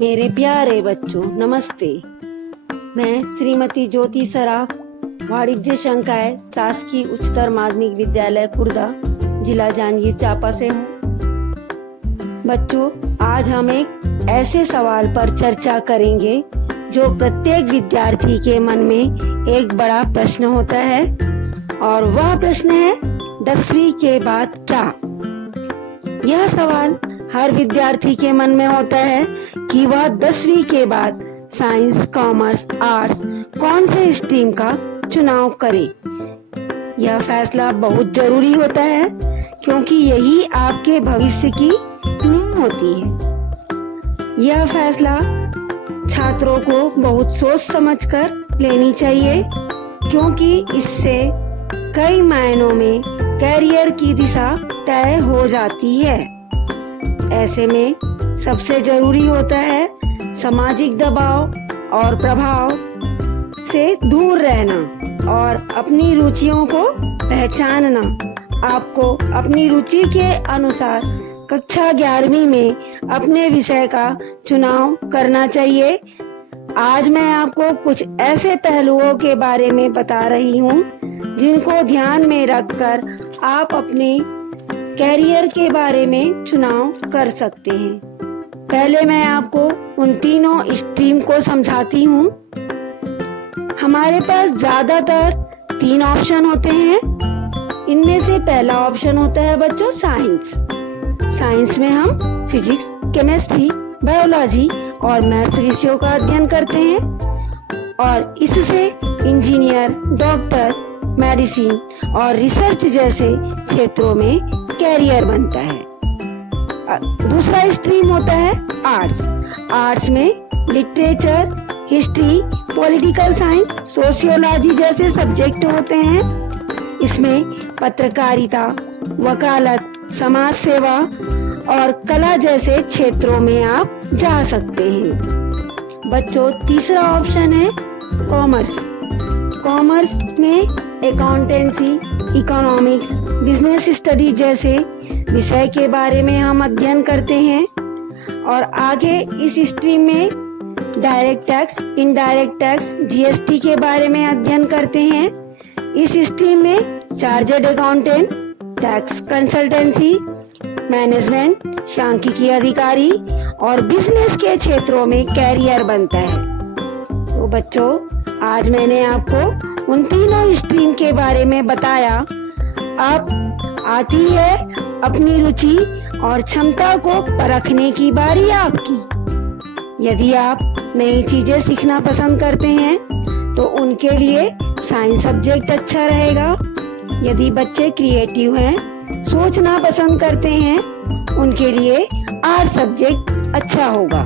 मेरे प्यारे बच्चों नमस्ते। मैं श्रीमती ज्योति सराफ वाणिज्य संकाय शासकीय उच्चतर माध्यमिक विद्यालय खुर्दा जिला जांजगीर चांपा से हूँ। बच्चों, आज हम एक ऐसे सवाल पर चर्चा करेंगे जो प्रत्येक विद्यार्थी के मन में एक बड़ा प्रश्न होता है और वह प्रश्न है 10वीं के बाद क्या। यह सवाल हर विद्यार्थी के मन में होता है कि वह 10वीं के बाद साइंस, कॉमर्स, आर्ट्स कौन से स्ट्रीम का चुनाव करे। यह फैसला बहुत जरूरी होता है क्योंकि यही आपके भविष्य की नींव होती है। यह फैसला छात्रों को बहुत सोच समझकर लेनी चाहिए क्योंकि इससे कई मायनों में कैरियर की दिशा तय हो जाती है। ऐसे में सबसे जरूरी होता है सामाजिक दबाव और प्रभाव से दूर रहना और अपनी रुचियों को पहचानना। आपको अपनी रुचि के अनुसार कक्षा 11वीं में अपने विषय का चुनाव करना चाहिए। आज मैं आपको कुछ ऐसे पहलुओं के बारे में बता रही हूँ जिनको ध्यान में रखकर आप अपने कैरियर के बारे में चुनाव कर सकते हैं। पहले मैं आपको उन तीनों स्ट्रीम को समझाती हूँ। हमारे पास ज्यादातर 3 ऑप्शन होते हैं। इनमें से पहला ऑप्शन होता है बच्चों साइंस। साइंस में हम फिजिक्स, केमिस्ट्री, बायोलॉजी और मैथ्स विषयों का अध्ययन करते हैं और इससे इंजीनियर, डॉक्टर, मेडिसिन और रिसर्च जैसे क्षेत्रों में कैरियर बनता है। दूसरा स्ट्रीम होता है आर्ट्स। आर्ट्स में literature, history, political science, sociology जैसे सब्जेक्ट होते हैं। इसमें पत्रकारिता, वकालत, समाज सेवा और कला जैसे क्षेत्रों में आप जा सकते हैं। बच्चों, तीसरा ऑप्शन है कॉमर्स। कॉमर्स में अकाउंटेंसी, इकोनॉमिक्स, बिजनेस स्टडी जैसे विषय के बारे में हम अध्ययन करते हैं और आगे इस स्ट्रीम में direct tax, indirect tax, GST के बारे में अध्ययन करते हैं। इस स्ट्रीम में chartered accountant, tax consultancy, management, सांख्यिकी अधिकारी और बिजनेस के क्षेत्रों में कैरियर बनता है। तो बच्चों, आज मैंने आपको उन तीनों स्ट्रीम के बारे में बताया। अब आती है अपनी रुचि और क्षमता को परखने की बारी आपकी। यदि आप नई चीजें सीखना पसंद करते हैं तो उनके लिए साइंस सब्जेक्ट अच्छा रहेगा। यदि बच्चे क्रिएटिव हैं, सोचना पसंद करते हैं, उनके लिए आर्ट सब्जेक्ट अच्छा होगा।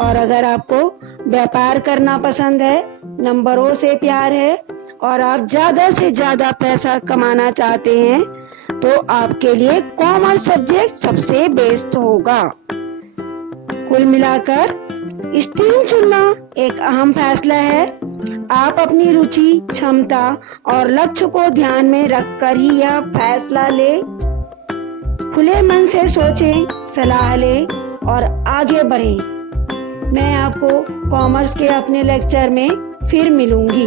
और अगर आपको व्यापार करना पसंद है, नंबरों से प्यार है और आप ज्यादा से ज्यादा पैसा कमाना चाहते हैं तो आपके लिए कॉमर्स सब्जेक्ट सबसे बेस्ट होगा। कुल मिलाकर स्ट्रीम चुनना एक अहम फैसला है। आप अपनी रुचि, क्षमता और लक्ष्य को ध्यान में रखकर ही यह फैसला ले। खुले मन से सोचें, सलाह लें और आगे बढ़ें। मैं आपको कॉमर्स के अपने लेक्चर में फिर मिलूंगी।